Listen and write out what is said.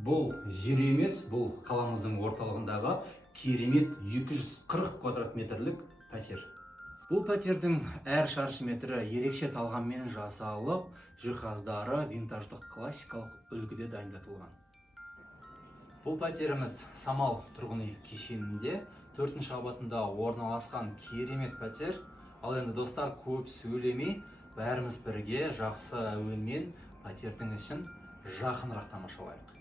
Бұл жер емес, бұл қаламыздың орталығындағы керемет 240 квадрат метрлік пәтер. Бұл пәтердің әр шаршы метрі ерекше талғаммен жасалып, жиһаздары винтаждық классикалық үлгіде дайындатылған. Бұл пәтеріміз Самал тұрғын үй кешенінде 4-ші қабатында орналасқан керемет пәтер. Ал енді достар, көп сөйлемей, бәріміз бірге жақсы әуенмен пәтердің ішін жақынырақ тамашалайық.